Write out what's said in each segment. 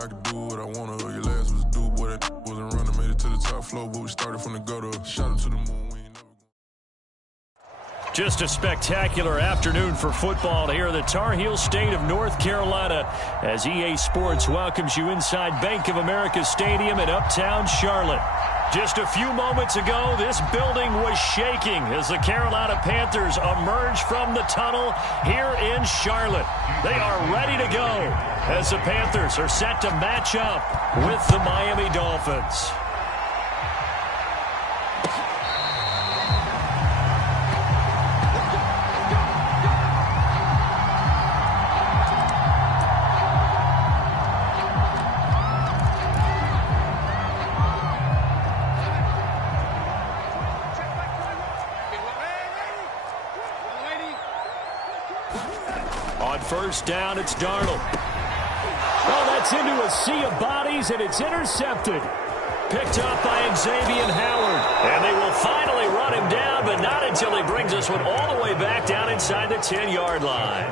I could do what I wanna. Your last was a dude, boy, that wasn't running. Made it to the top floor, but we started from the gutter. Shout out to the moon. We ain't never gonna... Just a spectacular afternoon for football here in the Tar Heel state of North Carolina as EA Sports welcomes you inside Bank of America Stadium in Uptown Charlotte. Just a few moments ago, this building was shaking as the Carolina Panthers emerged from the tunnel here in Charlotte. They are ready to go as the Panthers are set to match up with the Miami Dolphins. On first down, it's Darnold. Oh, that's into a sea of bodies, and it's intercepted. Picked up by Xavier Howard. And they will finally run him down, but not until he brings this one all the way back down inside the 10-yard line.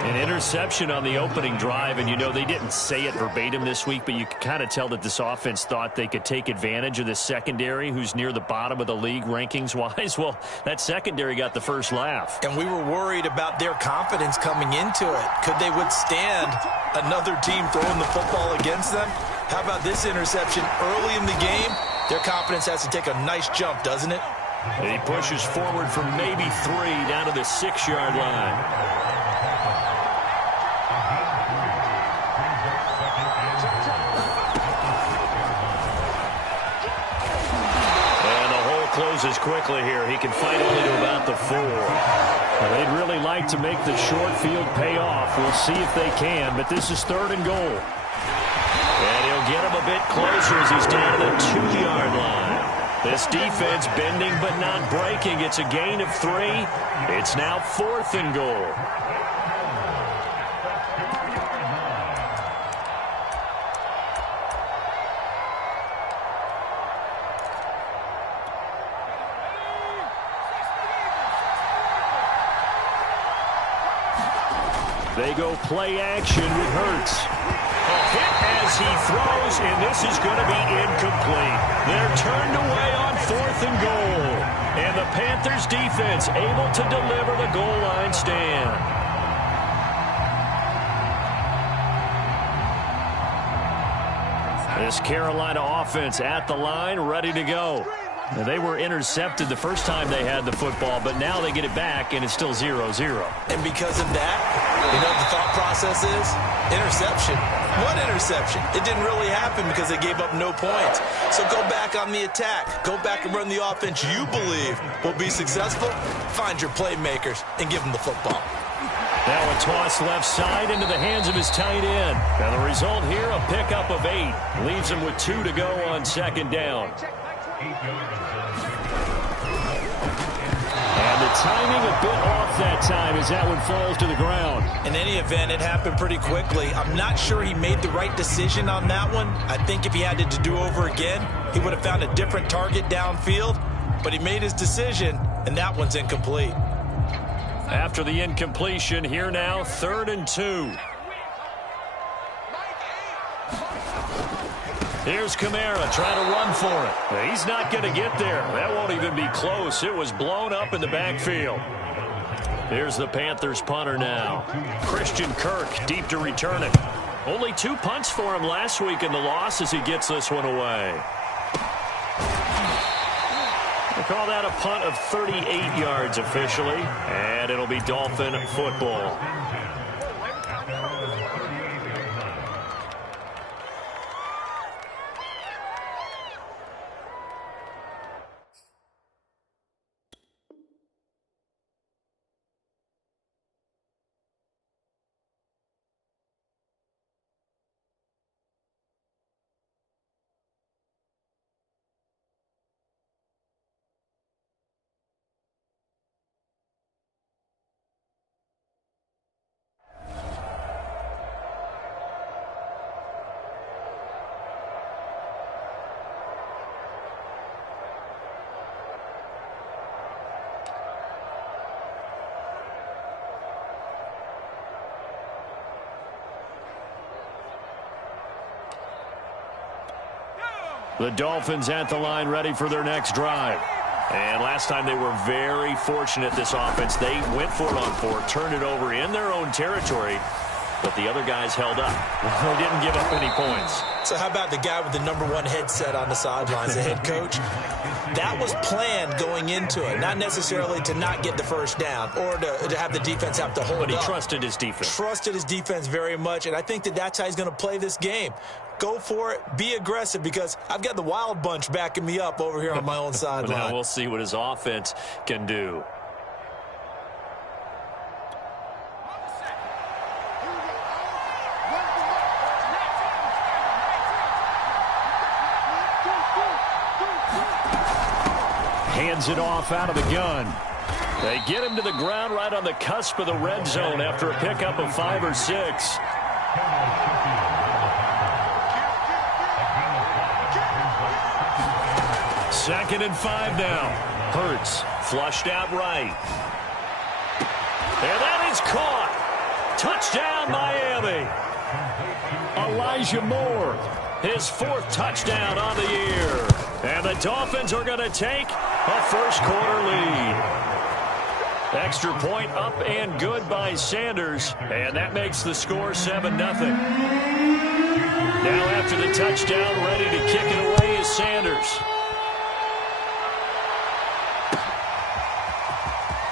An interception on the opening drive, and you know they didn't say it verbatim this week, but you can kind of tell that this offense thought they could take advantage of this secondary who's near the bottom of the league rankings-wise. Well, that secondary got the first laugh. And we were worried about their confidence coming into it. Could they withstand another team throwing the football against them? How about this interception early in the game? Their confidence has to take a nice jump, doesn't it? And he pushes forward from maybe 3 down to the 6-yard line. Closes quickly here. He can fight only to about the 4. Well, they'd really like to make the short field pay off. We'll see if they can, but this is 3rd and goal. And he'll get him a bit closer as he's down to the 2-yard line. This defense bending but not breaking. It's a gain of 3. It's now 4th and goal. They go play action with Hurts. A hit as he throws, and this is going to be incomplete. They're turned away on 4th and goal. And the Panthers defense able to deliver the goal line stand. This Carolina offense at the line, ready to go. Now, they were intercepted the first time they had the football, but now they get it back, and it's still 0-0. And because of that, you know what the thought process is? Interception. What interception? It didn't really happen because they gave up no points. So go back on the attack. Go back and run the offense you believe will be successful. Find your playmakers and give them the football. Now a toss left side into the hands of his tight end. And the result here, a pickup of 8. Leaves him with 2 to go on 2nd down. And the timing a bit off that time as that one falls to the ground. In any event, it happened pretty quickly. I'm not sure he made the right decision on that one. I think if he had to do over again, he would have found a different target downfield. But he made his decision, and that one's incomplete. After the incompletion, here now, 3rd and 2. Here's Kamara trying to run for it. He's not going to get there. That won't even be close. It was blown up in the backfield. Here's the Panthers punter now. Christian Kirk deep to return it. Only 2 punts for him last week in the loss as he gets this one away. We'll call that a punt of 38 yards officially, and it'll be Dolphin football. The Dolphins at the line ready for their next drive. And last time they were very fortunate, this offense. They went for it on 4, turned it over in their own territory, but the other guys held up. They didn't give up any points. So how about the guy with the #1 headset on the sidelines, the head coach? That was planned going into it, not necessarily to not get the first down or to have the defense have to hold up. But he trusted his defense. Trusted his defense very much, and I think that's how he's going to play this game. Go for it. Be aggressive, because I've got the Wild Bunch backing me up over here on my own sideline. Now we'll see what his offense can do. Hands it off out of the gun. They get him to the ground right on the cusp of the red zone after a pickup of 5 or 6. Second and 5 now. Hurts flushed out right. And that is caught. Touchdown, Miami. Elijah Moore, his 4th touchdown on the year. And the Dolphins are going to take a first-quarter lead. Extra point up and good by Sanders. And that makes the score 7-0. Now after the touchdown, ready to kick it away is Sanders.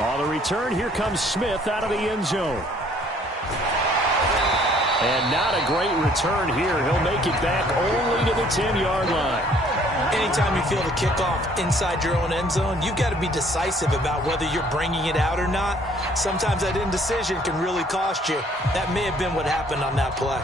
On the return, here comes Smith out of the end zone. And not a great return here. He'll make it back only to the 10-yard line. Anytime you feel the kickoff inside your own end zone, you've got to be decisive about whether you're bringing it out or not. Sometimes that indecision can really cost you. That may have been what happened on that play.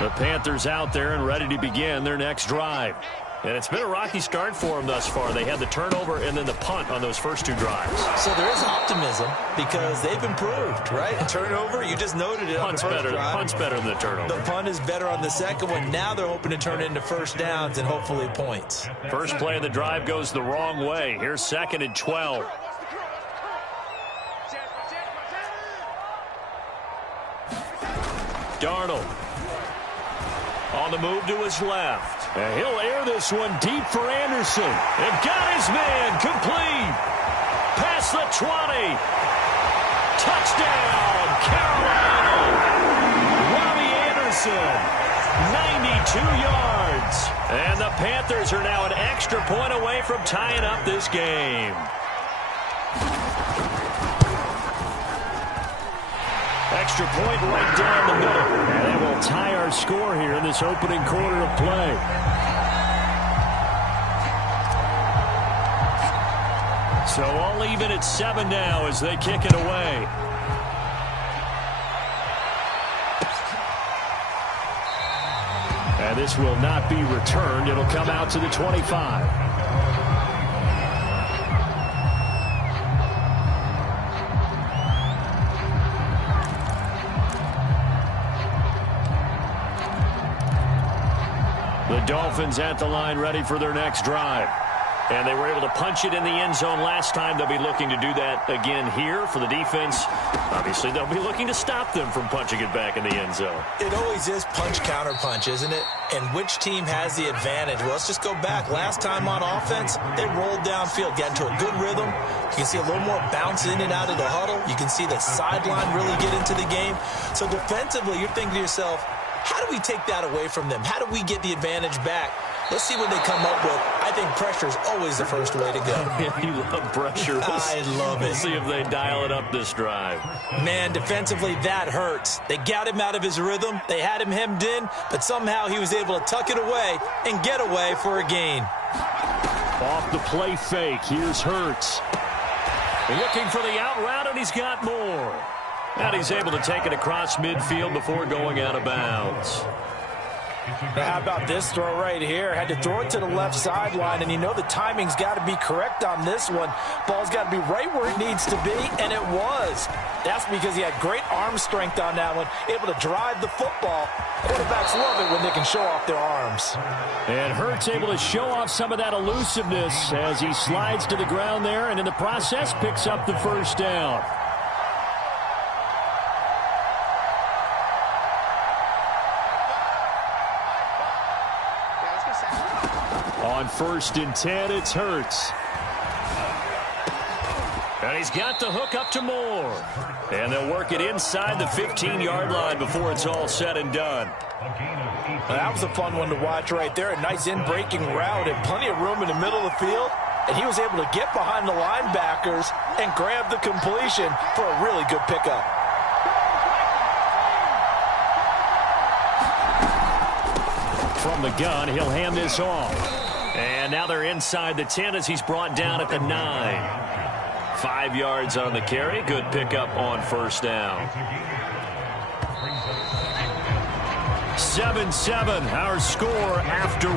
The Panthers out there and ready to begin their next drive. And it's been a rocky start for them thus far. They had the turnover and then the punt on those first 2 drives. So there is optimism because they've improved, right? And turnover, you just noted it on the first drive. Punt's better than the turnover. The punt is better on the second one. Now they're hoping to turn it into first downs and hopefully points. First play of the drive goes the wrong way. Here's 2nd and 12. Darnold on the move to his left. And he'll air this one deep for Anderson. And got his man complete. Past the 20. Touchdown, Carolina. Robbie Anderson, 92 yards. And the Panthers are now an extra point away from tying up this game. Extra point right down the middle. And it will tie our score here in this opening quarter of play. So all even at 7 now as they kick it away. And this will not be returned. It'll come out to the 25. The Dolphins at the line ready for their next drive. And they were able to punch it in the end zone last time. They'll be looking to do that again here for the defense. Obviously, they'll be looking to stop them from punching it back in the end zone. It always is punch-counter-punch, isn't it? And which team has the advantage? Well, let's just go back. Last time on offense, they rolled downfield, got into a good rhythm. You can see a little more bounce in and out of the huddle. You can see the sideline really get into the game. So defensively, you're thinking to yourself, how do we take that away from them? How do we get the advantage back? Let's see what they come up with. I think pressure is always the first way to go. Yeah, you love pressure. I love it. We'll see if they dial it up this drive. Man, defensively, that hurts. They got him out of his rhythm. They had him hemmed in, but somehow he was able to tuck it away and get away for a gain. Off the play fake. Here's Hurts. Looking for the out route, and he's got more. And he's able to take it across midfield before going out of bounds. Now, how about this throw right here? Had to throw it to the left sideline, and you know the timing's got to be correct on this one. Ball's got to be right where it needs to be, and it was. That's because he had great arm strength on that one, able to drive the football. Quarterbacks love it when they can show off their arms. And Hurts able to show off some of that elusiveness as he slides to the ground there, and in the process picks up the first down. On 1st and 10, it's Hurts. And he's got the hook up to Moore. And they'll work it inside the 15-yard line before it's all said and done. That was a fun one to watch right there. A nice in-breaking route and plenty of room in the middle of the field. And he was able to get behind the linebackers and grab the completion for a really good pickup. From the gun, he'll hand this off. And now they're inside the 10 as he's brought down at the 9. 5 yards on the carry. Good pickup on 1st down. 7-7, our score after 1.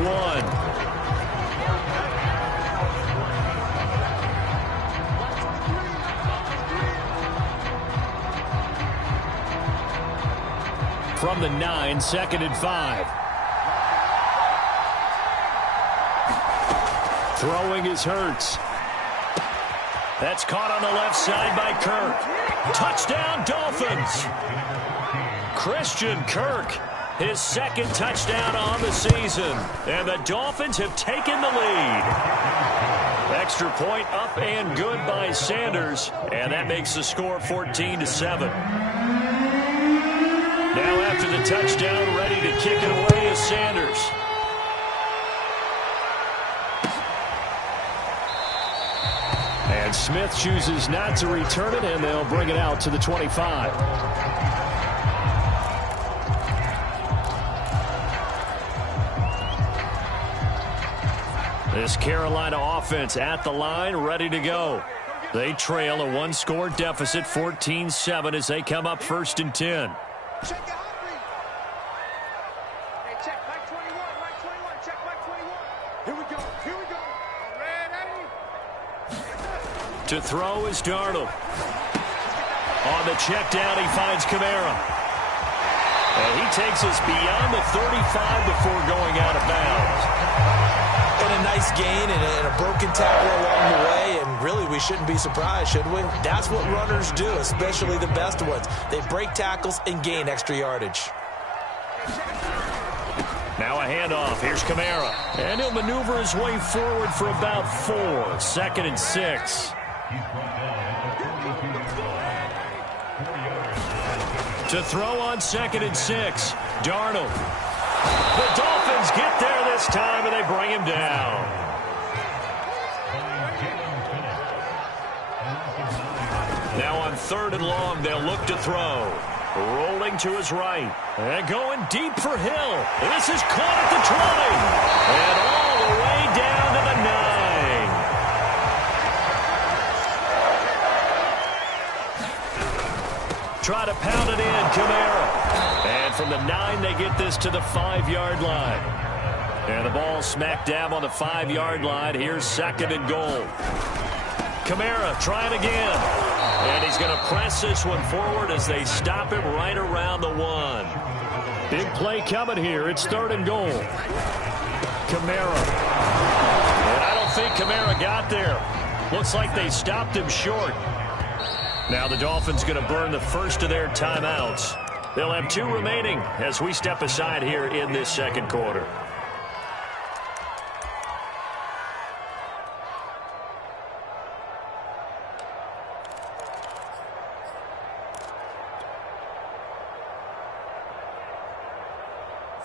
From the 9, 2nd and 5. Throwing is Hurts. That's caught on the left side by Kirk. Touchdown, Dolphins. Christian Kirk, his 2nd touchdown on the season. And the Dolphins have taken the lead. Extra point up and good by Sanders. And that makes the score 14-7. Now after the touchdown, ready to kick it away is Sanders. And Smith chooses not to return it, and they'll bring it out to the 25. This Carolina offense at the line, ready to go. They trail a 1-score deficit, 14-7, as they come up 1st and 10. To throw is Darnold. On the check down, he finds Kamara. And he takes us beyond the 35 before going out of bounds. And a nice gain and a broken tackle along the way. And really, we shouldn't be surprised, should we? That's what runners do, especially the best ones. They break tackles and gain extra yardage. Now a handoff. Here's Kamara. And he'll maneuver his way forward for about 4. 2nd and 6. To throw on 2nd and 6. Darnold. The Dolphins get there this time, and they bring him down. Now on 3rd and long, they'll look to throw. Rolling to his right. And going deep for Hill. This is caught at the 20. And all the way down to the 9. Try to pound it in, Kamara. And from the 9, they get this to the 5-yard line. And the ball smack dab on the 5-yard line. Here's 2nd and goal. Kamara trying again. And he's going to press this one forward as they stop him right around the 1. Big play coming here. It's 3rd and goal. Kamara. And I don't think Kamara got there. Looks like they stopped him short. Now the Dolphins going to burn the first of their timeouts. They'll have 2 remaining as we step aside here in this 2nd quarter.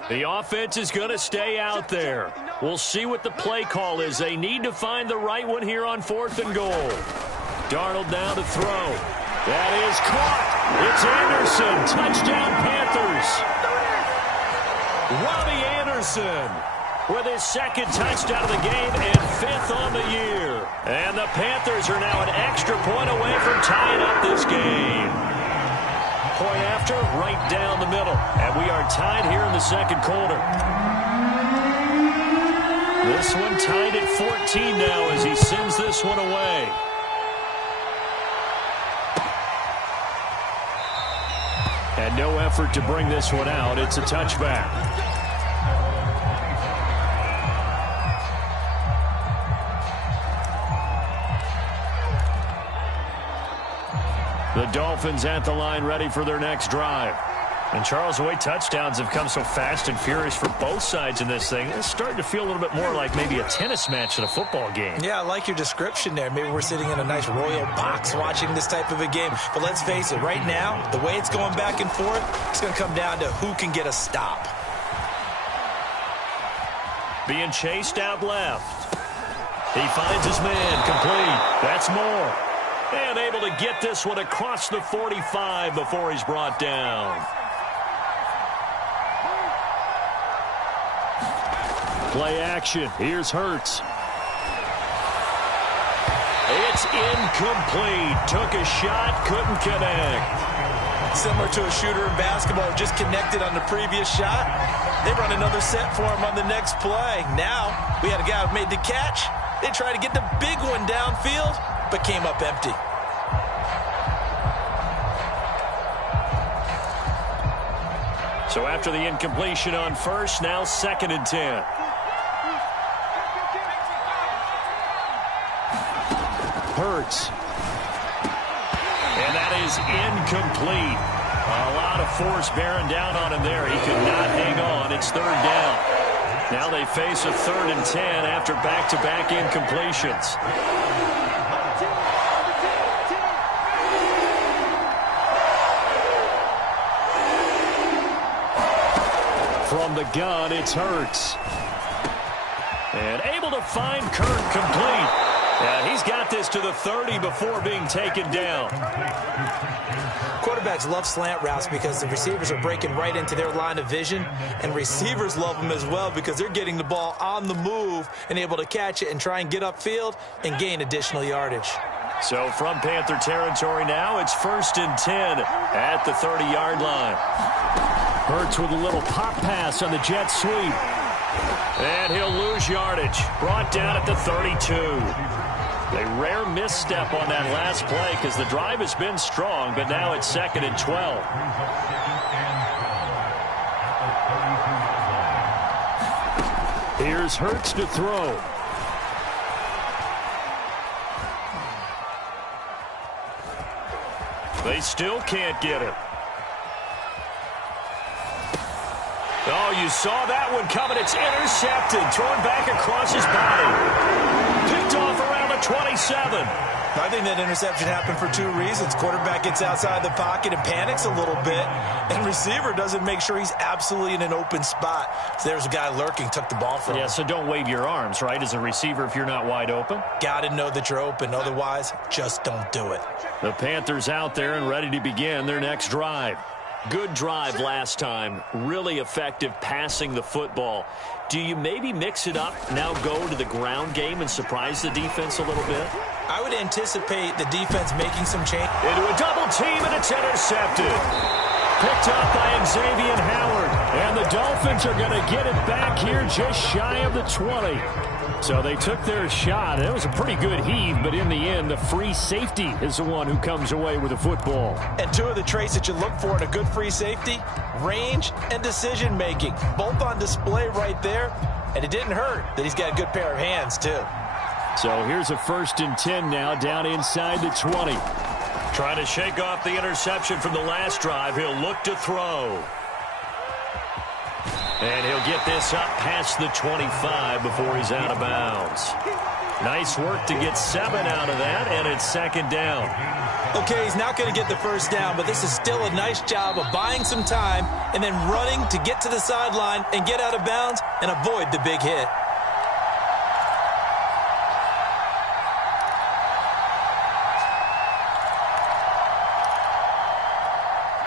The offense is going to stay out there. We'll see what the play call is. They need to find the right one here on 4th and goal. Darnold down to throw. That is caught. It's Anderson. Touchdown, Panthers. Robbie Anderson with his 2nd touchdown of the game and 5th on the year. And the Panthers are now an extra point away from tying up this game. Point after, right down the middle. And we are tied here in the 2nd quarter. This one tied at 14 now as he sends this one away. And no effort to bring this one out. It's a touchback. The Dolphins at the line ready for their next drive. And, Charles, the way touchdowns have come so fast and furious for both sides in this thing, it's starting to feel a little bit more like maybe a tennis match at a football game. Yeah, I like your description there. Maybe we're sitting in a nice royal box watching this type of a game. But let's face it, right now, the way it's going back and forth, it's going to come down to who can get a stop. Being chased out left. He finds his man, complete. That's Moore. And able to get this one across the 45 before he's brought down. Play action. Here's Hurts. It's incomplete. Took a shot, couldn't connect. Similar to a shooter in basketball, just connected on the previous shot. They run another set for him on the next play. Now, we had a guy who made the catch. They tried to get the big one downfield, but came up empty. So after the incompletion on first, now 2nd and 10. Hurts. And that is incomplete. A lot of force bearing down on him there. He could not hang on. It's 3rd down. Now they face a 3rd and 10 after back-to-back incompletions. From the gun, it's Hurts. And able to find Kirk complete. And he's got this to the 30 before being taken down. Quarterbacks love slant routes because the receivers are breaking right into their line of vision, and receivers love them as well because they're getting the ball on the move and able to catch it and try and get upfield and gain additional yardage. So from Panther territory now, it's 1st and 10 at the 30-yard line. Hurts with a little pop pass on the jet sweep. And he'll lose yardage. Brought down at the 32. A rare misstep on that last play because the drive has been strong, but now it's 2nd and 12. Here's Hurts to throw. They still can't get it. Oh, you saw that one coming. It's intercepted. Thrown back across his body. Picked off around the 27. I think that interception happened for 2 reasons. Quarterback gets outside the pocket and panics a little bit, and receiver doesn't make sure he's absolutely in an open spot. So there's a guy lurking, took the ball from him. Yeah, so don't wave your arms, right, as a receiver if you're not wide open? Got to know that you're open. Otherwise, just don't do it. The Panthers out there and ready to begin their next drive. Good drive last time. Really effective passing the football. Do you maybe mix it up, now go to the ground game and surprise the defense a little bit? I would anticipate the defense making some change. Into a double team, and it's intercepted. Picked up by Xavier Howard. And the Dolphins are going to get it back here just shy of the 20. So they took their shot. It was a pretty good heave, but in the end, the free safety is the one who comes away with the football. And 2 of the traits that you look for in a good free safety, range and decision-making, both on display right there. And it didn't hurt that he's got a good pair of hands, too. So here's a 1st and 10 now down inside the 20. Trying to shake off the interception from the last drive. He'll look to throw. And he'll get this up past the 25 before he's out of bounds. Nice work to get 7 out of that, and it's 2nd down. Okay, he's not going to get the 1st down, but this is still a nice job of buying some time and then running to get to the sideline and get out of bounds and avoid the big hit.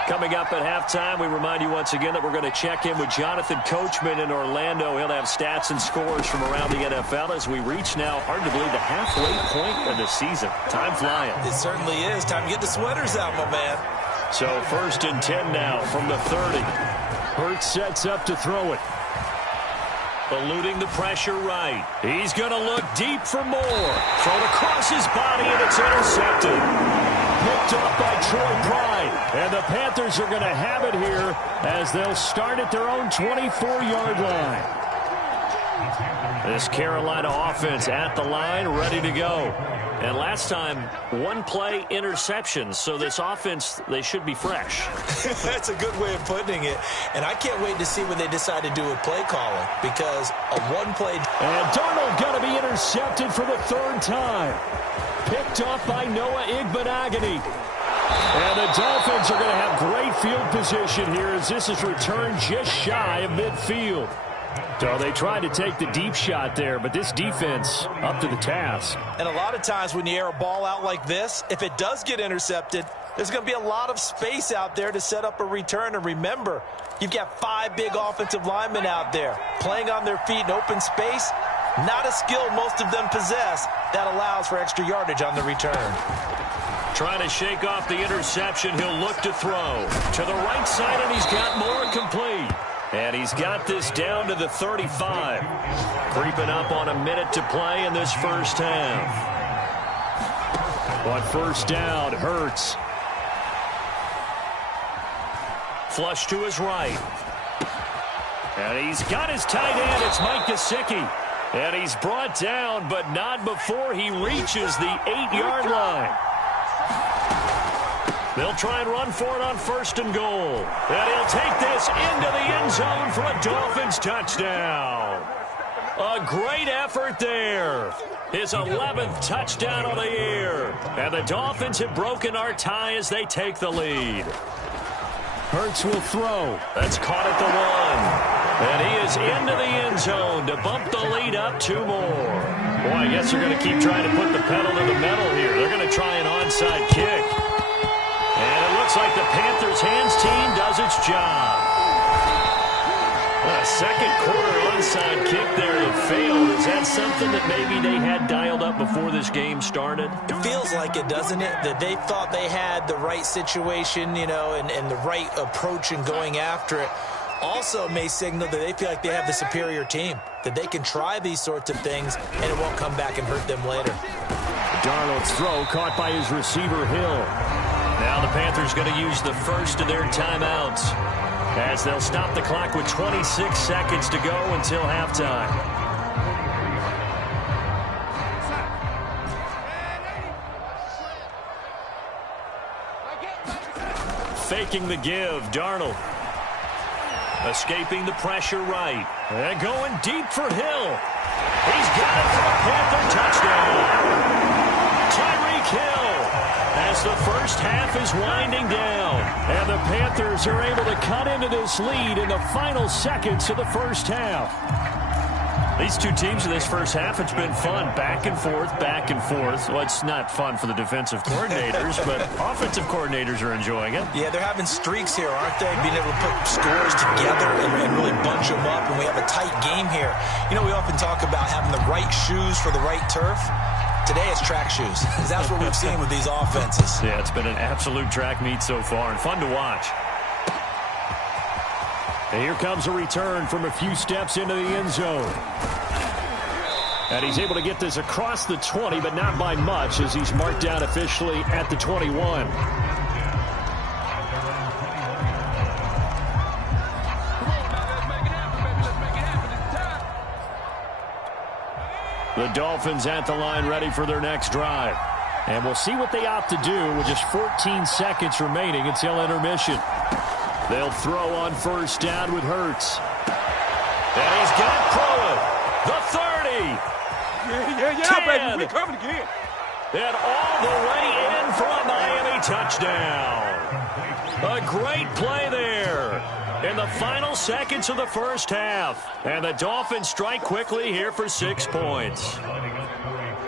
Coming up at halftime, we remind you once again that we're going to check in with Jonathan Coachman in Orlando. He'll have stats and scores from around the NFL as we reach now, hard to believe, the halfway point of the season. Time flying. It certainly is. Time to get the sweaters out, my man. So 1st and 10 now from the 30. Hurts sets up to throw it. Eluding the pressure right. He's going to look deep for more. Thrown across his body, and it's intercepted. Picked up by Troy Pride. And the Panthers are going to have it here as they'll start at their own 24-yard line. This Carolina offense at the line, ready to go. And last time, one play interception. So this offense, they should be fresh. That's a good way of putting it. And I can't wait to see what they decide to do with play calling, because a one-play. And Darnold going to be intercepted for the third time. Picked off by Noah Igbinoghene. And the Dolphins are going to have great field position here as this is returned just shy of midfield. So they tried to take the deep shot there, but this defense up to the task. And a lot of times when you air a ball out like this, if it does get intercepted, there's going to be a lot of space out there to set up a return. And remember, you've got 5 big offensive linemen out there playing on their feet in open space. Not a skill most of them possess. That allows for extra yardage on the return. Trying to shake off the interception. He'll look to throw to the right side, and he's got more complete. And he's got this down to the 35. Creeping up on a minute to play in this first half. On first down, Hurts. Flush to his right. And he's got his tight end. It's Mike Gesicki. And he's brought down, but not before he reaches the 8-yard line. They'll try and run for it on first and goal. And he'll take this into the end zone for a Dolphins touchdown. A great effort there. His 11th touchdown on the year. And the Dolphins have broken our tie as they take the lead. Hurts will throw. That's caught at the 1. And he is into the end zone to bump the lead up 2 more. Boy, I guess they're going to keep trying to put the pedal to the metal here. They're going to try an onside kick. And it looks like the Panthers' hands team does its job. A second quarter onside kick there that failed. Is that something that maybe they had dialed up before this game started? It feels like it, doesn't it? That they thought they had the right situation, you know, and the right approach in going after it. Also may signal that they feel like they have the superior team, that they can try these sorts of things and it won't come back and hurt them later. Darnold's throw caught by his receiver, Hill. Now the Panthers going to use the first of their timeouts as they'll stop the clock with 26 seconds to go until halftime. Faking the give, Darnold. Escaping the pressure right. And going deep for Hill. He's got it for a Panther touchdown. Tyreek Hill as the first half is winding down. And the Panthers are able to cut into this lead in the final seconds of the first half. These two teams in this first half, it's been fun. Back and forth, back and forth. Well, it's not fun for the defensive coordinators, but offensive coordinators are enjoying it. Yeah, they're having streaks here, aren't they? Being able to put scores together and really bunch them up, and we have a tight game here. You know, we often talk about having the right shoes for the right turf. Today it's track shoes, because that's what we've seen with these offenses. Yeah, it's been an absolute track meet so far, and fun to watch. And here comes a return from a few steps into the end zone. And he's able to get this across the 20, but not by much, as he's marked down officially at the 21. The Dolphins at the line ready for their next drive. And we'll see what they opt to do with just 14 seconds remaining until intermission. They'll throw on first down with Hurts. And he's got Pruitt. The 30. Yeah, 10, baby. We coming again. And all the way in for a Miami touchdown. A great play there in the final seconds of the first half. And the Dolphins strike quickly here for 6 points.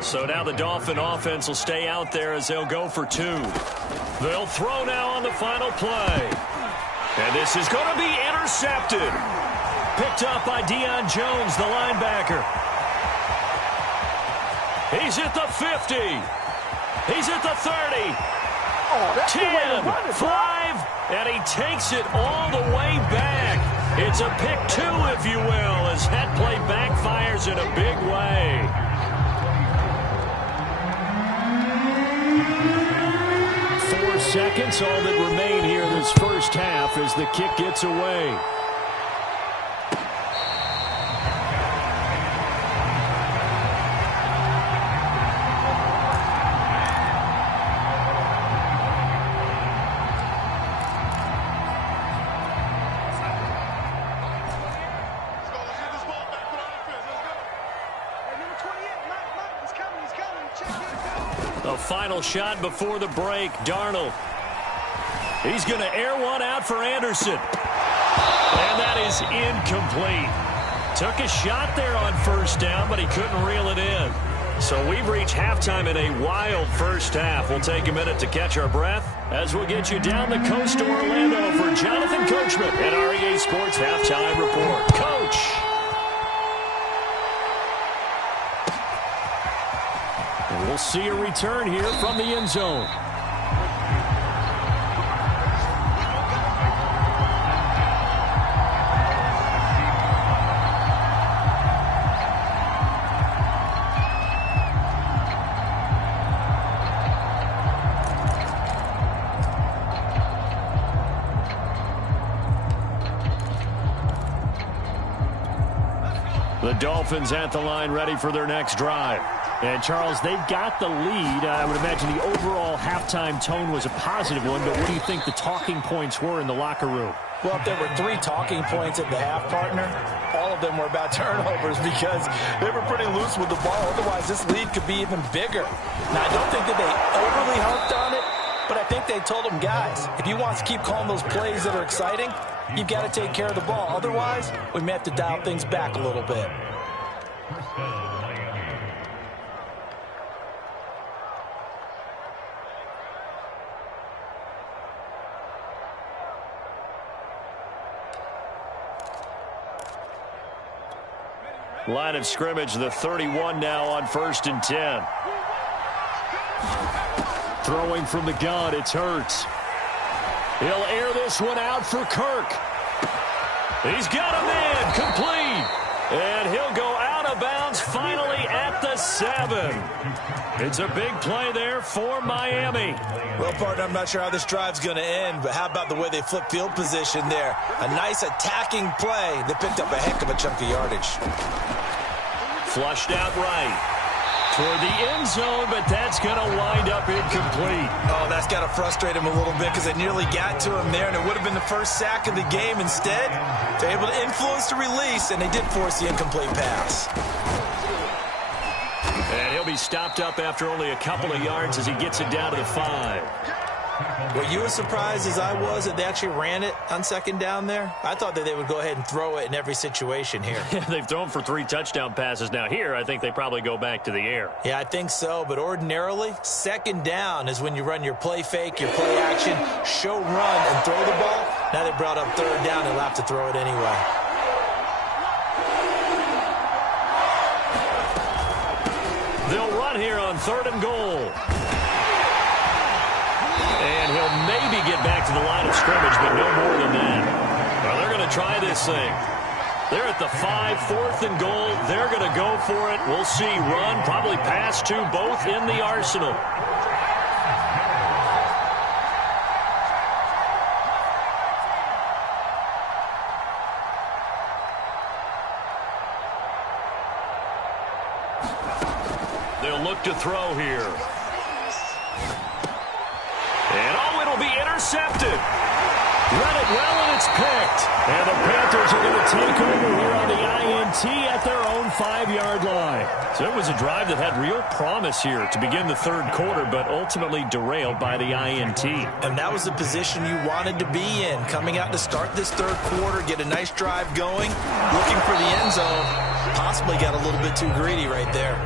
So now the Dolphin offense will stay out there as they'll go for 2. They'll throw now on the final play. And this is going to be intercepted. Picked up by Deion Jones, the linebacker. He's at the 50. He's at the 30. 10, 5, and he takes it all the way back. It's a pick 2, if you will, as that play backfires in a big way. Seconds, all that remain here in this first half as the kick gets away. final shot before the break. Darnold. He's going to air one out for Anderson. And that is incomplete. Took a shot there on first down, but he couldn't reel it in. So we've reached halftime in a wild first half. We'll take a minute to catch our breath as we'll get you down the coast to Orlando for Jonathan Coachman at our EA Sports Halftime Report. Coach. And we'll see a return here from the end zone. The Dolphins at the line, ready for their next drive. And, Charles, they've got the lead. I would imagine the overall halftime tone was a positive one, but what do you think the talking points were in the locker room? Well, if there were 3 talking points at the half, partner, all of them were about turnovers because they were pretty loose with the ball. Otherwise, this lead could be even bigger. Now, I don't think that they overly harped on it, but I think they told them, guys, if you want to keep calling those plays that are exciting, you've got to take care of the ball. Otherwise, we may have to dial things back a little bit. Line of scrimmage, the 31 now on 1st and 10. Throwing from the gun, it's Hurts. He'll air this one out for Kirk. He's got a man, complete. And he'll go out of bounds finally at the 7. It's a big play there for Miami. Well, partner, I'm not sure how this drive's going to end, but how about the way they flip field position there? A nice attacking play. They picked up a heck of a chunk of yardage. Flushed out right toward the end zone, but that's going to wind up incomplete. Oh, that's got to frustrate him a little bit because they nearly got to him there, and it would have been the first sack of the game. Instead, they're able to influence the release, and they did force the incomplete pass. And he'll be stopped up after only a couple of yards as he gets it down to the 5. Were you as surprised as I was that they actually ran it on 2nd down there? I thought that they would go ahead and throw it in every situation here. They've thrown for 3 touchdown passes now. Here, I think they probably go back to the air. Yeah, I think so, but ordinarily, 2nd down is when you run your play fake, your play action, show run, and throw the ball. Now they brought up 3rd down, they'll have to throw it anyway. They'll run here on 3rd and goal. And he'll maybe get back to the line of scrimmage, but no more than that. Well, they're going to try this thing. They're at the 5, 4th and goal. They're going to go for it. We'll see. Run, probably pass to both in the arsenal. They'll look to throw here. And oh, it'll be intercepted. Read it well, and it's picked. And the Panthers are going to take over here on the INT at their own 5-yard line. So it was a drive that had real promise here to begin the 3rd quarter, but ultimately derailed by the INT. And that was the position you wanted to be in. Coming out to start this 3rd quarter, get a nice drive going, looking for the end zone. Possibly got a little bit too greedy right there.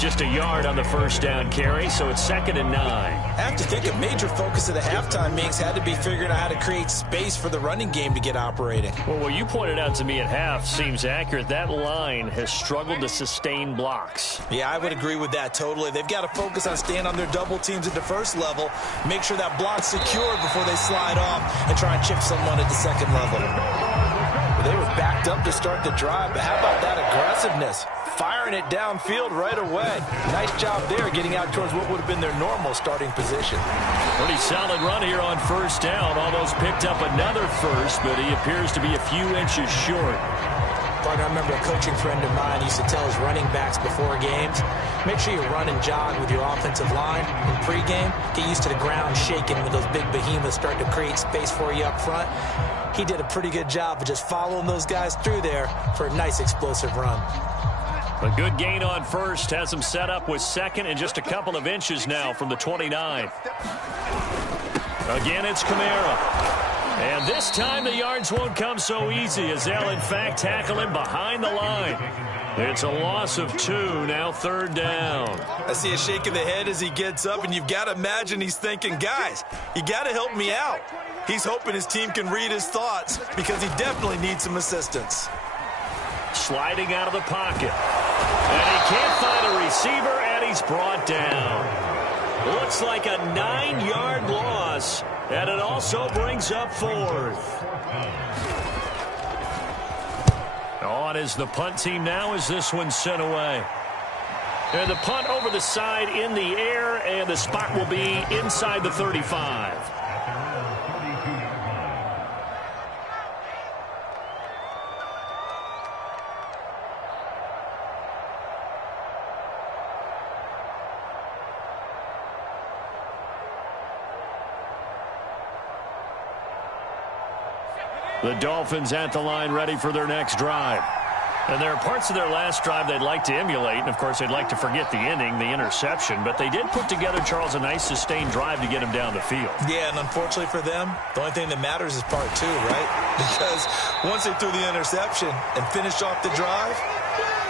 Just a yard on the 1st down carry, so it's 2nd and 9. I have to think a major focus of the halftime meetings had to be figuring out how to create space for the running game to get operating. Well, what you pointed out to me at half seems accurate. That line has struggled to sustain blocks. Yeah, I would agree with that totally. They've got to focus on staying on their double teams at the 1st level, make sure that block's secured before they slide off and try and chip someone at the 2nd level. Well, they were backed up to start the drive, but how about that aggressiveness? Firing it downfield right away. Nice job there getting out towards what would have been their normal starting position. Pretty solid run here on 1st down. Almost picked up another first, but he appears to be a few inches short. Partner, I remember a coaching friend of mine used to tell his running backs before games, make sure you run and jog with your offensive line in pregame. Get used to the ground shaking when those big behemoths start to create space for you up front. He did a pretty good job of just following those guys through there for a nice explosive run. A good gain on first has him set up with second and just a couple of inches now from the 29. Again, it's Kamara. And this time the yards won't come so easy as they'll, in fact, tackle him behind the line. It's a loss of 2, now 3rd down. I see a shake of the head as he gets up, and you've got to imagine he's thinking, guys, you got to help me out. He's hoping his team can read his thoughts because he definitely needs some assistance. Sliding out of the pocket. And he can't find a receiver, and he's brought down. Looks like a 9-yard loss, and it also brings up 4th. On is the punt team now as this one's sent away. And the punt over the side in the air, and the spot will be inside the 35. The Dolphins at the line ready for their next drive. And there are parts of their last drive they'd like to emulate. And, of course, they'd like to forget the ending, the interception. But they did put together, Charles, a nice sustained drive to get him down the field. Yeah, and unfortunately for them, the only thing that matters is part 2, right? Because once they threw the interception and finished off the drive,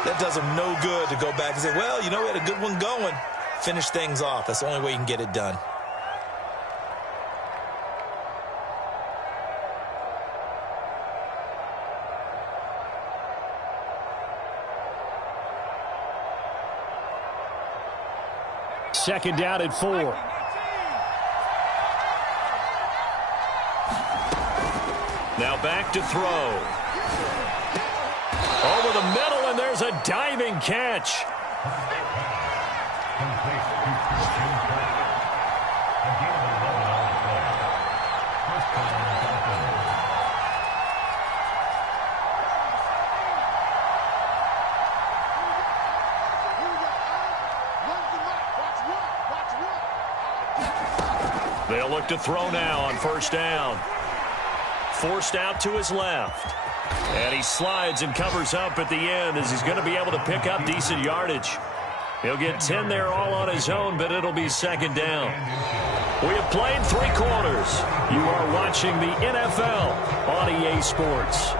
that does them no good to go back and say, well, you know, we had a good one going. Finish things off. That's the only way you can get it done. Second down at 4. Now back to throw. Over the middle, and there's a diving catch. They'll look to throw now on first down. Forced out to his left. And he slides and covers up at the end as he's going to be able to pick up decent yardage. He'll get 10 there all on his own, but it'll be second down. We have played 3 quarters. You are watching the NFL on EA Sports.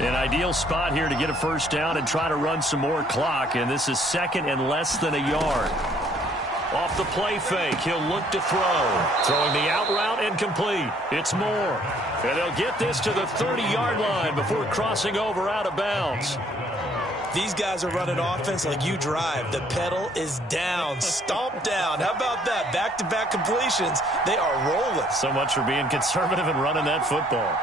An ideal spot here to get a first down and try to run some more clock, and this is second and less than a yard. Off the play fake, he'll look to throw. Throwing the out route and complete. It's Moore. And they'll get this to the 30-yard line before crossing over out of bounds. These guys are running offense like you drive. The pedal is down, stomp down. How about that? Back-to-back completions. They are rolling. So much for being conservative and running that football.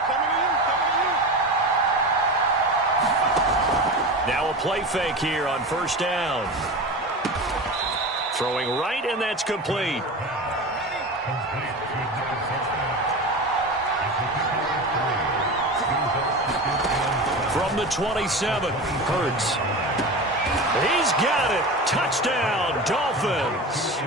Now a play fake here on first down. Throwing right, and that's complete. From the 27, Hurts. He's got it. Touchdown, Dolphins.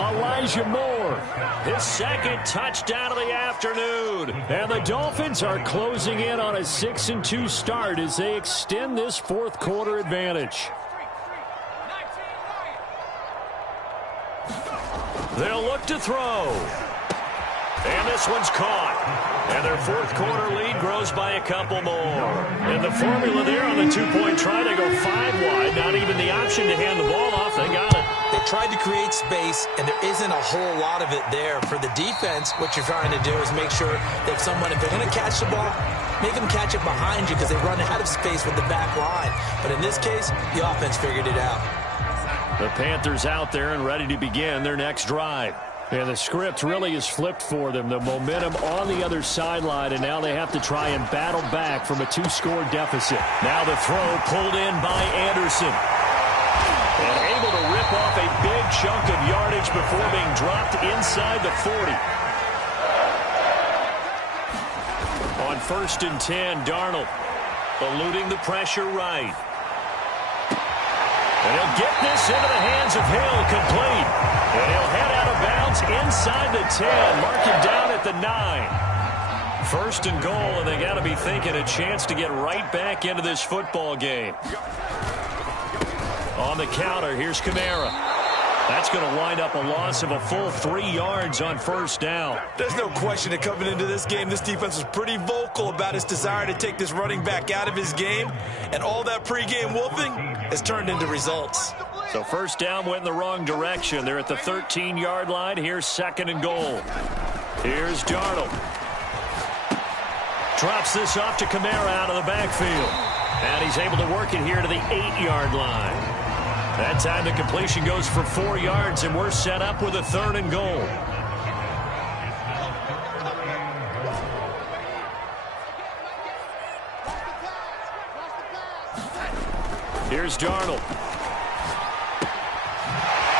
Elijah Moore, his second touchdown of the afternoon. And the Dolphins are closing in on a 6-2 start as they extend this fourth quarter advantage. They'll look to throw. And this one's caught. And their fourth quarter lead grows by a couple more. And the formula there on the two-point try, they go 5 wide. Not even the option to hand the ball off. They got it. They tried to create space, and there isn't a whole lot of it there. For the defense, what you're trying to do is make sure that someone, if they're going to catch the ball, make them catch it behind you because they run out of space with the back line. But in this case, the offense figured it out. The Panthers out there and ready to begin their next drive. And the script really is flipped for them. The momentum on the other sideline, and now they have to try and battle back from a 2-score deficit. Now the throw pulled in by Anderson. And able to rip off a big chunk of yardage before being dropped inside the 40. On 1st and 10, Darnold. eluding the pressure right. And he'll get this into the hands of Hill, complete. And he'll head out of bounds inside the 10, mark him down at the 9. First and goal, and they got to be thinking a chance to get right back into this football game. On the counter, here's Kamara. That's going to wind up a loss of a full 3 yards on first down. There's no question that coming into this game, this defense was pretty vocal about its desire to take this running back out of his game. And all that pregame wolfing has turned into results. So first down went in the wrong direction. They're at the 13-yard line. Here's second and goal. Here's Darnold. Drops this off to Kamara out of the backfield. And he's able to work it here to the 8-yard line. That time the completion goes for 4 yards, and we're set up with a third and goal. Here's Darnold.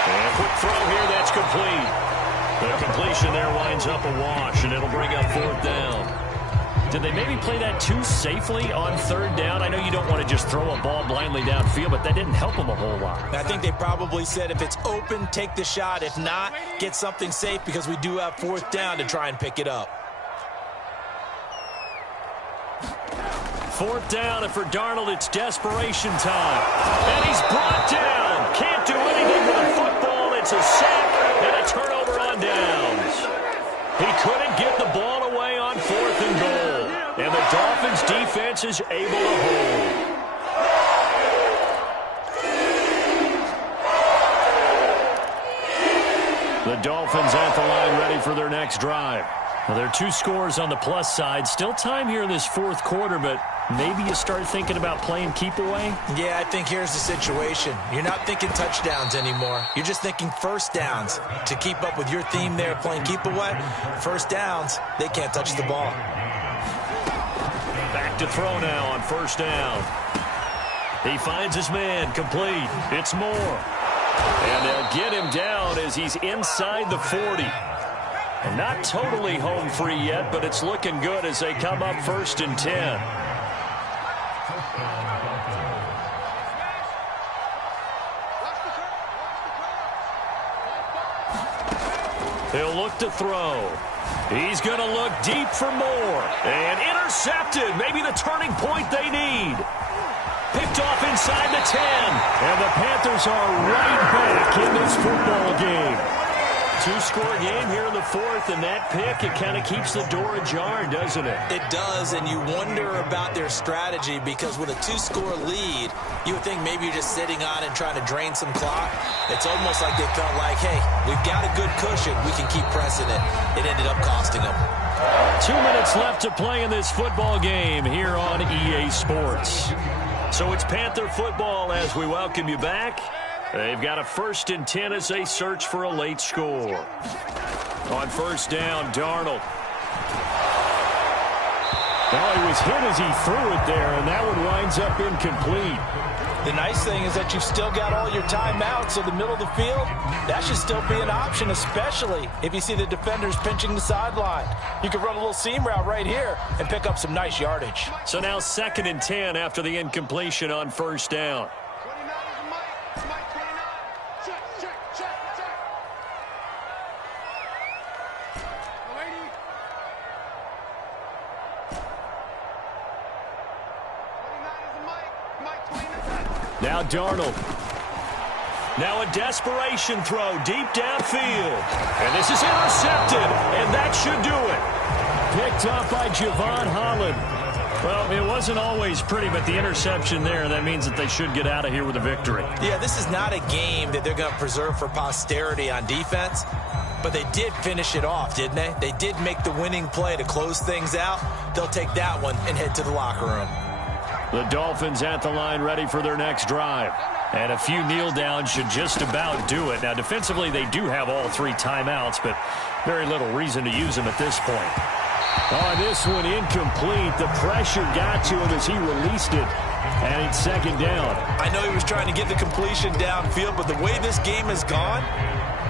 And quick throw here, that's complete. The completion there winds up a wash, and it'll bring up fourth down. Did they maybe play that too safely on third down? I know you don't want to just throw a ball blindly downfield, but that didn't help them a whole lot. I think they probably said if it's open, take the shot. If not, get something safe because we do have fourth down to try and pick it up. Fourth down, and for Darnold, it's desperation time. And he's brought down. Can't do anything with a football. It's a sack and a turnover on downs. He couldn't get the ball away on fourth and goal. And the Dolphins' defense is able to hold. The Dolphins at the line ready for their next drive. Well, there are 2 scores on the plus side. Still time here in this fourth quarter, but maybe you start thinking about playing keep away? Yeah, I think here's the situation. You're not thinking touchdowns anymore. You're just thinking first downs. To keep up with your theme there, playing keep away, first downs, they can't touch the ball. Back to throw now on first down. He finds his man, complete. It's Moore. And they'll get him down as he's inside the 40. And not totally home free yet, but it's looking good as they come up first and 10. He'll look to throw. He's going to look deep for more. And intercepted. Maybe the turning point they need. Picked off inside the 10. And the Panthers are right back in this football game. 2-score game here in the fourth, and that pick, it kind of keeps the door ajar, doesn't it? It does, and you wonder about their strategy because with a 2-score lead, you would think maybe you're just sitting on and trying to drain some clock. It's almost like they felt like, hey, we've got a good cushion. We can keep pressing it. It ended up costing them. 2 minutes left to play in this football game here on EA Sports. So it's Panther football as we welcome you back. They've got a first and 10 as they search for a late score. On first down, Darnold. Oh, he was hit as he threw it there, and that one winds up incomplete. The nice thing is that you've still got all your timeouts, so the middle of the field, that should still be an option, especially if you see the defenders pinching the sideline. You can run a little seam route right here and pick up some nice yardage. So now second and 10 after the incompletion on first down. Now Darnold. Now a desperation throw deep downfield. And this is intercepted, and that should do it. Picked up by Javon Holland. Well, it wasn't always pretty, but the interception there, that means that they should get out of here with a victory. Yeah, this is not a game that they're going to preserve for posterity on defense, but they did finish it off, didn't they? They did make the winning play to close things out. They'll take that one and head to the locker room. The Dolphins at the line ready for their next drive. And a few kneel downs should just about do it. Now, defensively, they do have all 3 timeouts, but very little reason to use them at this point. Oh, this one incomplete. The pressure got to him as he released it. And it's second down. I know he was trying to get the completion downfield, but the way this game has gone,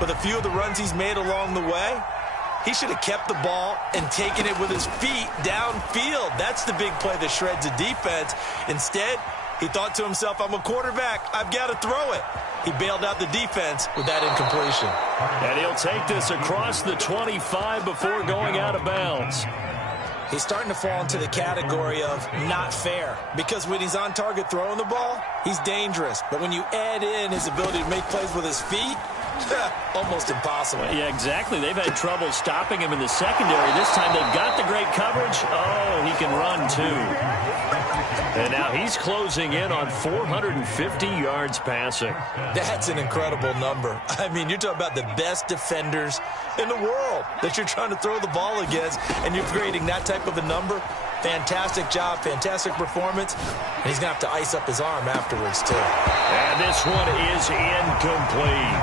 with a few of the runs he's made along the way, He should have kept the ball and taken it with his feet downfield. That's the big play that shreds the defense. Instead, he thought to himself, I'm a quarterback. I've got to throw it. He bailed out the defense with that incompletion. And he'll take this across the 25 before going out of bounds. He's starting to fall into the category of not fair, because when he's on target throwing the ball, he's dangerous. But when you add in his ability to make plays with his feet, almost impossible. Yeah, exactly. They've had trouble stopping him in the secondary. This time they've got the great coverage. Oh, he can run too. And now he's closing in on 450 yards passing. That's an incredible number. I mean, you're talking about the best defenders in the world that you're trying to throw the ball against, and you're creating that type of a number. Fantastic job, fantastic performance. And he's going to have to ice up his arm afterwards, too. And this one is incomplete.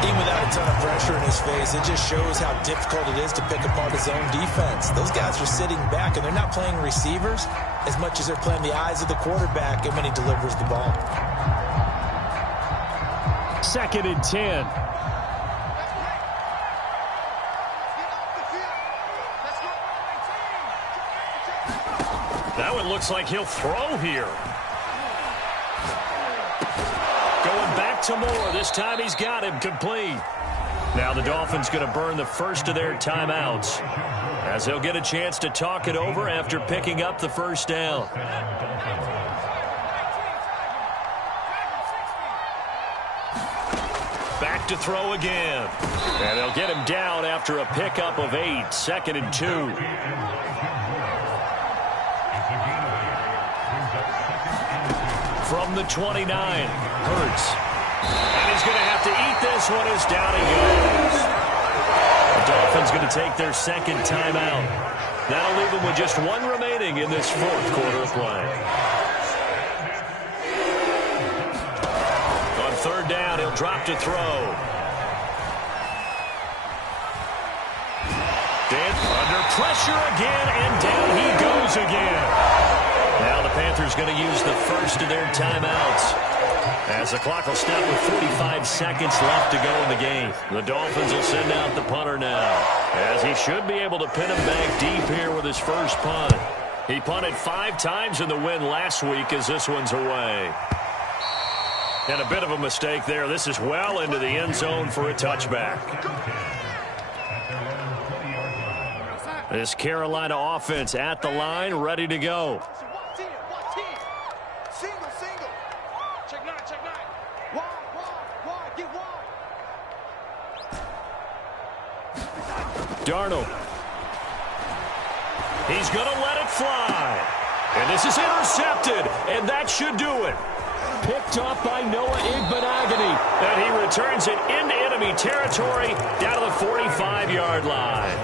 Even without a ton of pressure in his face, it just shows how difficult it is to pick apart his own defense. Those guys are sitting back, and they're not playing receivers as much as they're playing the eyes of the quarterback and when he delivers the ball. 2nd and 10. That one looks like he'll throw here. Going back to Moore. This time he's got him complete. Now the Dolphins going to burn the first of their timeouts, as they'll get a chance to talk it over after picking up the first down. Back to throw again. And they'll get him down after a pickup of 8. 2nd and 2. From the 29, Hurts. And he's going to have to eat this one as down he goes. The Dolphins going to take their second timeout. That'll leave them with just one remaining in this fourth quarter of play. On 3rd down, he'll drop to throw. Dan under pressure again, and down he goes again. Now the Panthers going to use the first of their timeouts, as the clock will stop with 45 seconds left to go in the game. The Dolphins will send out the punter now, as he should be able to pin him back deep here with his first punt. He punted 5 times in the win last week, as this one's away. And a bit of a mistake there. This is well into the end zone for a touchback. This Carolina offense at the line, ready to go. Darnold. He's going to let it fly. And this is intercepted, and that should do it. Picked off by Noah Igbinoghene. And he returns it into enemy territory down to the 45-yard line.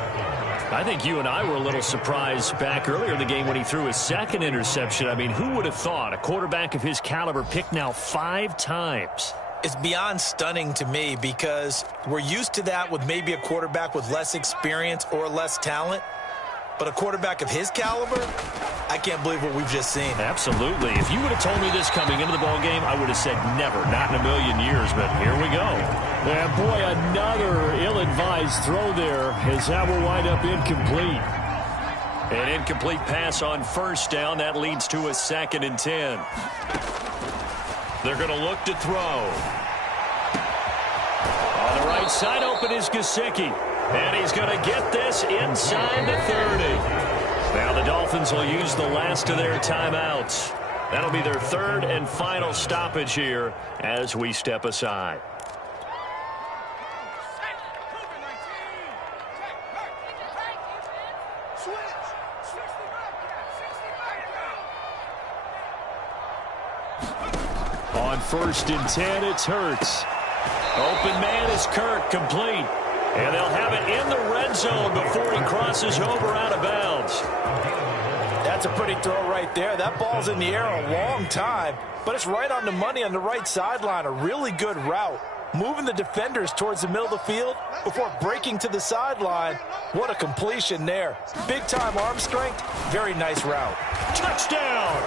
I think you and I were a little surprised back earlier in the game when he threw his second interception. I mean, who would have thought a quarterback of his caliber picked now 5 times? It's beyond stunning to me, because we're used to that with maybe a quarterback with less experience or less talent. But a quarterback of his caliber, I can't believe what we've just seen. Absolutely. If you would have told me this coming into the ballgame, I would have said never, not in a million years, but here we go. Yeah, boy, another ill-advised throw there, as that will wind up incomplete. An incomplete pass on 1st down. That leads to a 2nd and 10. They're going to look to throw. On the right side, open is Gesicki. And he's going to get this inside the 30. Now the Dolphins will use the last of their timeouts. That'll be their 3rd and final stoppage here as we step aside. On 1st and 10, it's Hurts. Open man is Kirk, complete. And they'll have it in the red zone before he crosses over out of bounds. That's a pretty throw right there. That ball's in the air a long time, but it's right on the money on the right sideline. A really good route. Moving the defenders towards the middle of the field before breaking to the sideline. What a completion there. Big-time arm strength. Very nice route. Touchdown!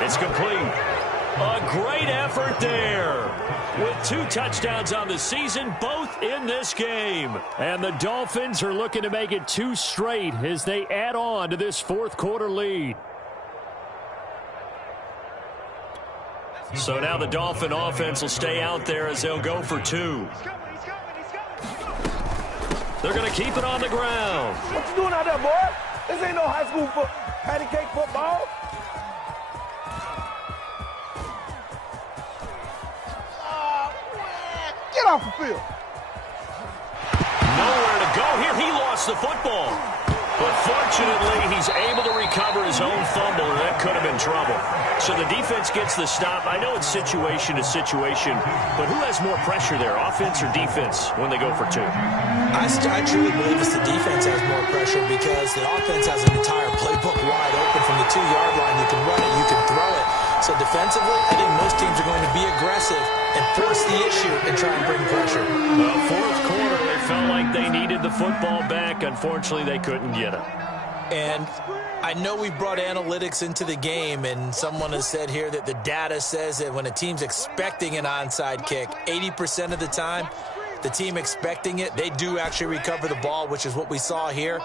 It's complete. A great effort there. With 2 touchdowns on the season, both in this game. And the Dolphins are looking to make it 2 straight as they add on to this 4th quarter lead. So now the Dolphin offense will stay out there as they'll go for 2. They're going to keep it on the ground. What you doing out there, boy? This ain't no high school patty cake football. Get off the field. Nowhere to go here. He lost the football. But fortunately, he's able to recover his own fumble, and that could have been trouble. So the defense gets the stop. I know it's situation to situation, but who has more pressure there, offense or defense, when they go for 2? I truly believe it's the defense has more pressure because the offense has an entire playbook wide open from the 2-yard line. You can run it, you can throw it. So defensively, I think most teams are going to be aggressive and force the issue and try and bring pressure. Well, 4th quarter, they felt like they needed the football back. Unfortunately, they couldn't get it. And I know we brought analytics into the game, and someone has said here that the data says that when a team's expecting an onside kick, 80% of the time, the team expecting it, they do actually recover the ball, which is what we saw here.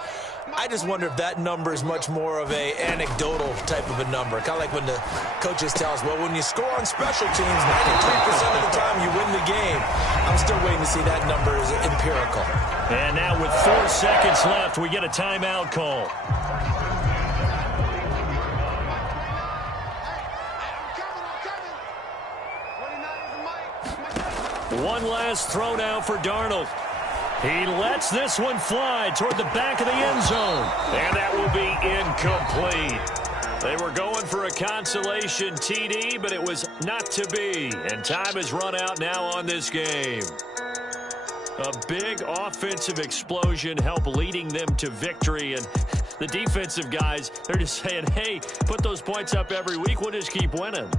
I just wonder if that number is much more of a anecdotal type of a number. Kind of like when the coaches tell us, well, when you score on special teams, 93% of the time you win the game. I'm still waiting to see that number is empirical. And now with 4 seconds left, we get a timeout call. One last throw now for Darnold. He lets this one fly toward the back of the end zone. And that will be incomplete. They were going for a consolation TD, but it was not to be. And time has run out now on this game. A big offensive explosion helped leading them to victory. And the defensive guys, they're just saying, hey, put those points up every week. We'll just keep winning.